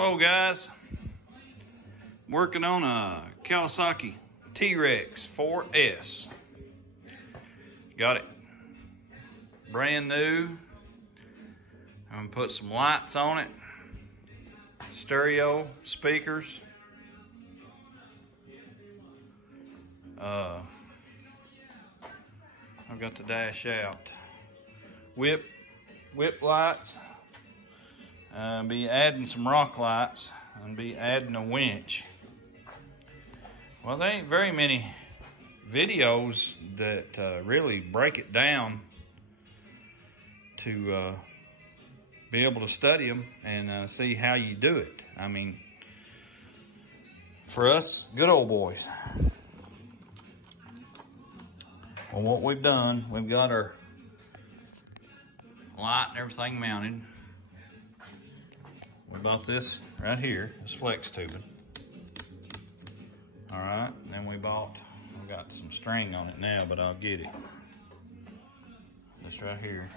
Hello guys, working on a Kawasaki Trex4s. Got it brand new. I'm gonna put some lights on it, stereo speakers. I've got the dash out, whip lights. Be adding some rock lights and be adding a winch. Well, there ain't very many videos that really break it down to be able to study them and see how you do it. I mean, for us good old boys. Well, what we've done, we've got our light and everything mounted. We bought this right here, this flex tubing. All right, and then we've got some string on it now, but I'll get it. This right here.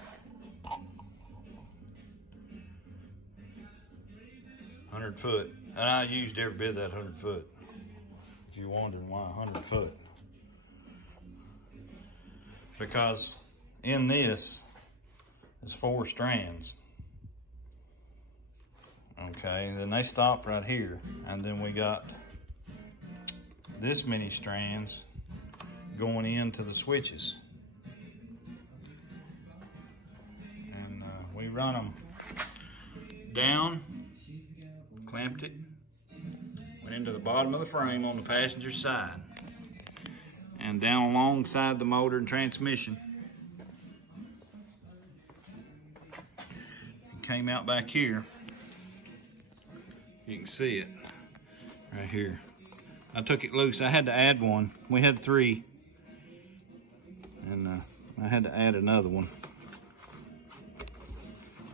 100 foot, and I used every bit of that 100 foot. If you're wondering why 100 foot. Because in this is 4 strands. Okay, then they stop right here, and then we got this many strands going into the switches. And we run them down, clamped it, went into the bottom of the frame on the passenger side, and down alongside the motor and transmission. Came out back here. You can see it right here. I took it loose. I had to add one. We had 3, and I had to add another one.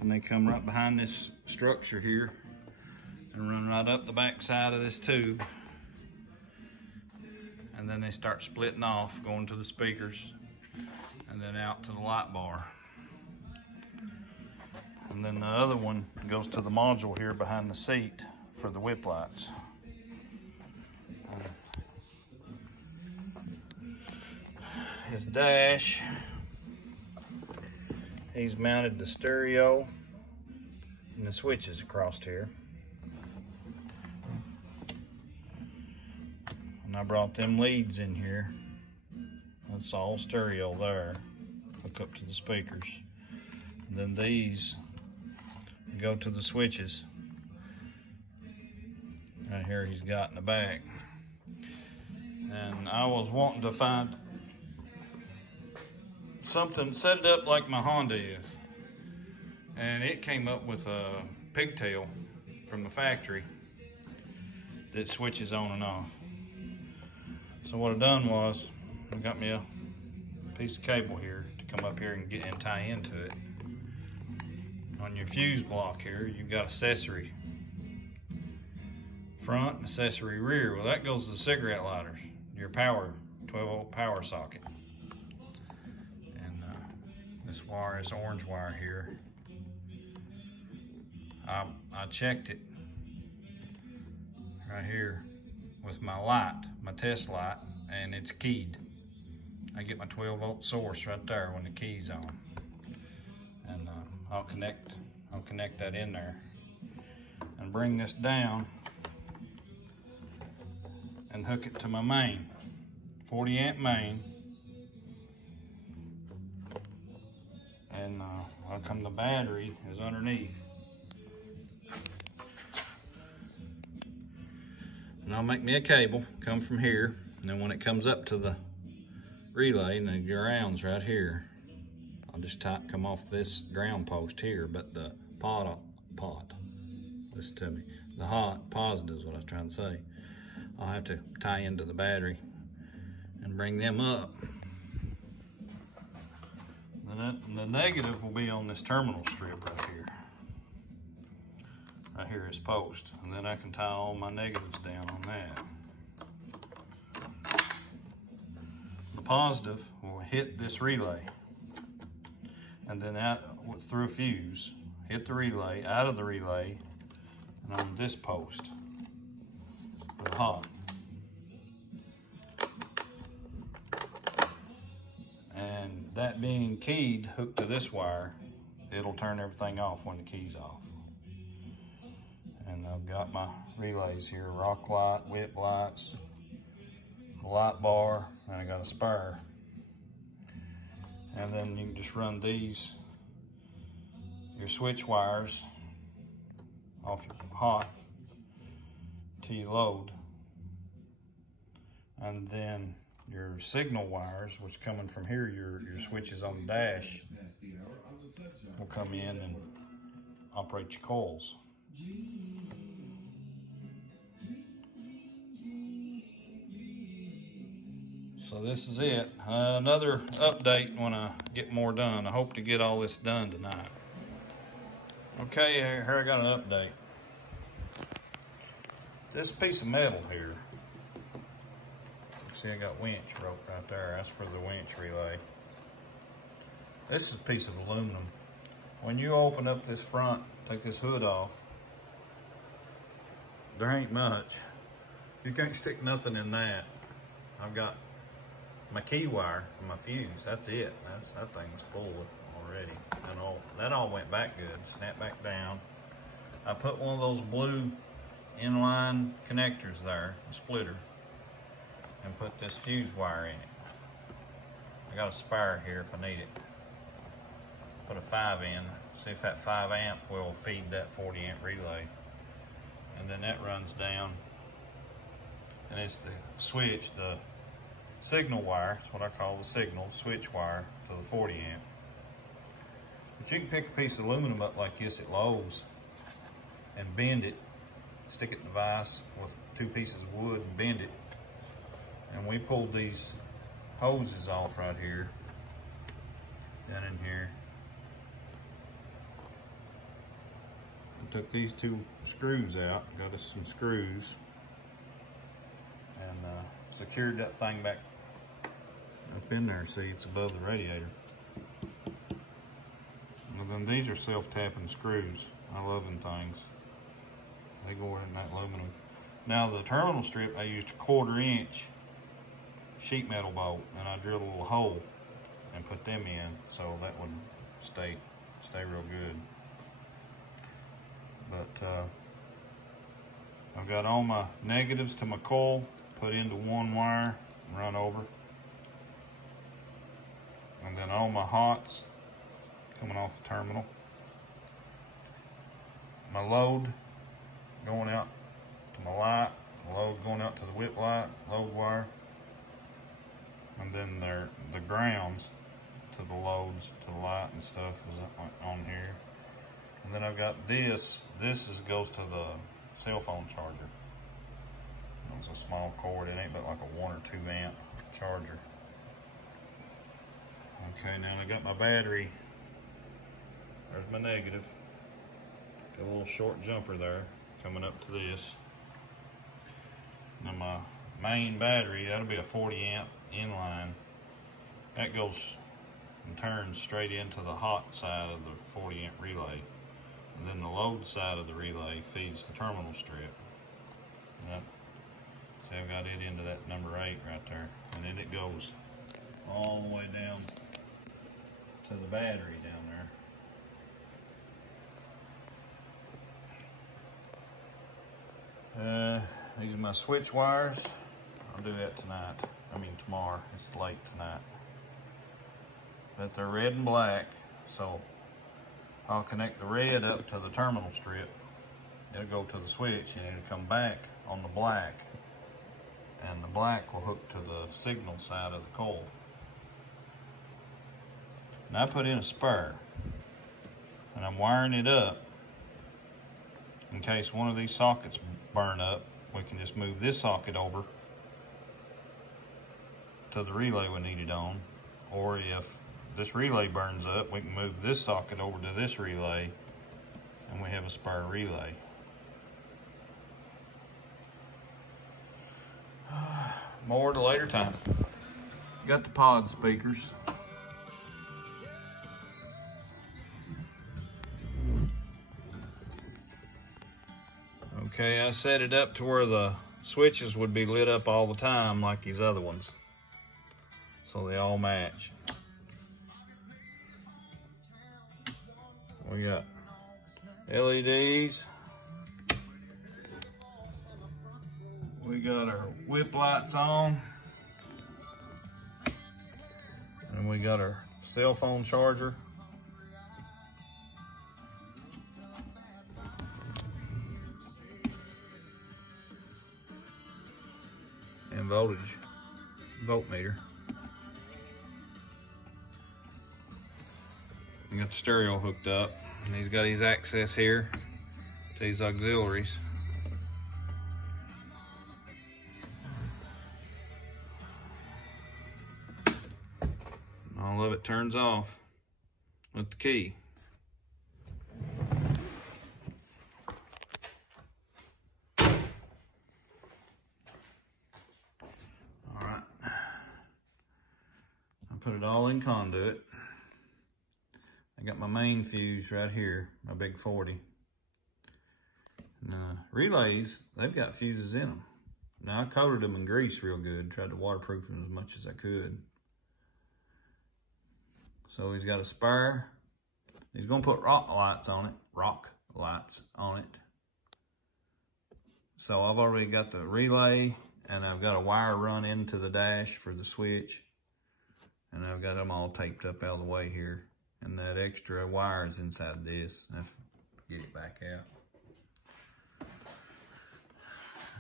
And they come right behind this structure here and run right up the back side of this tube. And then they start splitting off, going to the speakers, and then out to the light bar. And then the other one goes to the module here behind the seat for the whip lights. His dash, he's mounted the stereo and the switches across here. And I brought them leads in here. That's all stereo there. Hook up to the speakers. And then these go to the switches. Right here he's got in the back. And I was wanting to find something, set it up like my Honda is. And it came up with a pigtail from the factory that switches on and off. So what I done was, I got me a piece of cable here to come up here and get and tie into it. On your fuse block here, you've got accessory front and accessory rear. Well, that goes to the cigarette lighters, your power, 12-volt power socket. And this wire, this orange wire here, I checked it right here with my light, my test light, and it's keyed. I get my 12-volt source right there when the key's on. And I'll connect that in there and bring this down and hook it to my main, 40 amp main. And how come the battery is underneath. And I'll make me a cable, come from here, and then when it comes up to the relay and the ground's right here, I'll just come off this ground post here, but the listen to me, the hot positive is what I was trying to say. I'll have to tie into the battery and bring them up. And the negative will be on this terminal strip right here. Right here is post, and then I can tie all my negatives down on that. The positive will hit this relay, and then out through a fuse, hit the relay, out of the relay, and on this post for the hot. And that being keyed, hooked to this wire, it'll turn everything off when the key's off. And I've got my relays here, rock light, whip lights, a light bar, and I got a spare. And then you can just run these, your switch wires, off your hot till you load. And then your signal wires, which coming from here, your switches on the dash, will come in and operate your coils. So this is it. Another update when I get more done. I hope to get all this done tonight. Okay, here I got an update. This piece of metal here, see, I got winch rope right there. That's for the winch relay. This is a piece of aluminum. When you open up this front, take this hood off, there ain't much. You can't stick nothing in that. I've got my key wire and my fuse. That's it. That thing's full already. And that all went back good. Snapped back down. I put one of those blue inline connectors there, a splitter, and put this fuse wire in it. I got a spare here if I need it. Put a 5 in, see if that 5 amp will feed that 40 amp relay. And then that runs down, and it's the switch, the signal wire, that's what I call the signal, switch wire to the 40 amp. But you can pick a piece of aluminum up like this at Lowe's and bend it, stick it in the vise with 2 pieces of wood and bend it. And we pulled these hoses off right here, down in here. We took these 2 screws out, got us some screws, and secured that thing back up in there. See, it's above the radiator. And then these are self-tapping screws. I love them things. They go in that aluminum. Now the terminal strip, I used a 1/4 inch sheet metal bolt, and I drilled a little hole and put them in so that would stay real good. But I've got all my negatives to my coil put into one wire and run over, and then all my hots coming off the terminal. My load going out to my light, load going out to the whip light, load wire. And then the grounds to the loads, to the light and stuff is on here. And then I've got this goes to the cell phone charger. It's a small cord, it ain't but like a 1 or 2 amp charger. Okay, now I got my battery. There's my negative. Got a little short jumper there coming up to this. Now my main battery, that'll be a 40 amp inline. That goes and turns straight into the hot side of the 40 amp relay. And then the load side of the relay feeds the terminal strip. Yep. See, I've got it into that number 8 right there. And then it goes all the way down to the battery down there. These are my switch wires. I'll do that tonight. I mean tomorrow. It's late tonight. But they're red and black, so I'll connect the red up to the terminal strip. It'll go to the switch and it'll come back on the black. And the black will hook to the signal side of the coil. Now I put in a spare, and I'm wiring it up in case one of these sockets burn up. We can just move this socket over to the relay we need it on, or if this relay burns up, we can move this socket over to this relay and we have a spare relay. More at a later time. Got the pod speakers. Okay, I set it up to where the switches would be lit up all the time like these other ones, so they all match. We got LEDs. We got our whip lights on. And we got our cell phone charger. And voltmeter. We got the stereo hooked up, and he's got his access here to these auxiliaries. All of it turns off with the key. All right, I put it all in conduit. I got my main fuse right here, my big 40. And relays, they've got fuses in them. Now I coated them in grease real good, tried to waterproof them as much as I could. So he's got a spare. He's gonna put rock lights on it. So I've already got the relay, and I've got a wire run into the dash for the switch. And I've got them all taped up out of the way here. And that extra wire is inside this. I have to get it back out.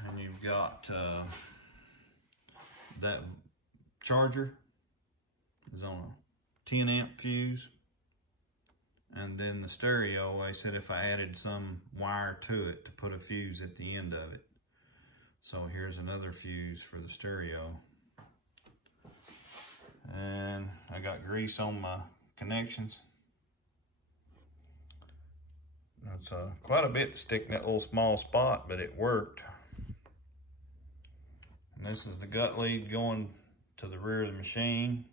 And you've got that charger is on a 10 amp fuse. And then the stereo, I said if I added some wire to it to put a fuse at the end of it. So here's another fuse for the stereo. And I got grease on my connections. That's quite a bit to stick in that little small spot, but it worked. And this is the gut lead going to the rear of the machine.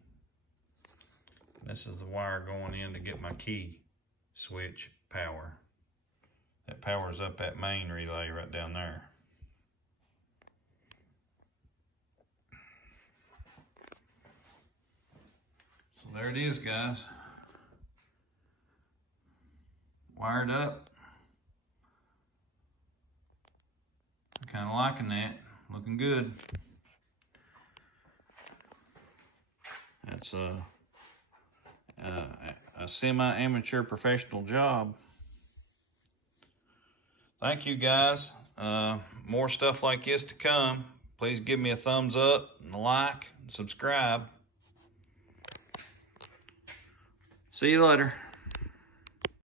This is the wire going in to get my key switch power. That powers up that main relay right down there. So there it is, guys. Wired up. I'm kind of liking that. Looking good. That's a semi-amateur professional job. Thank you, guys. More stuff like this to come. Please give me a thumbs up and a like and subscribe. See you later.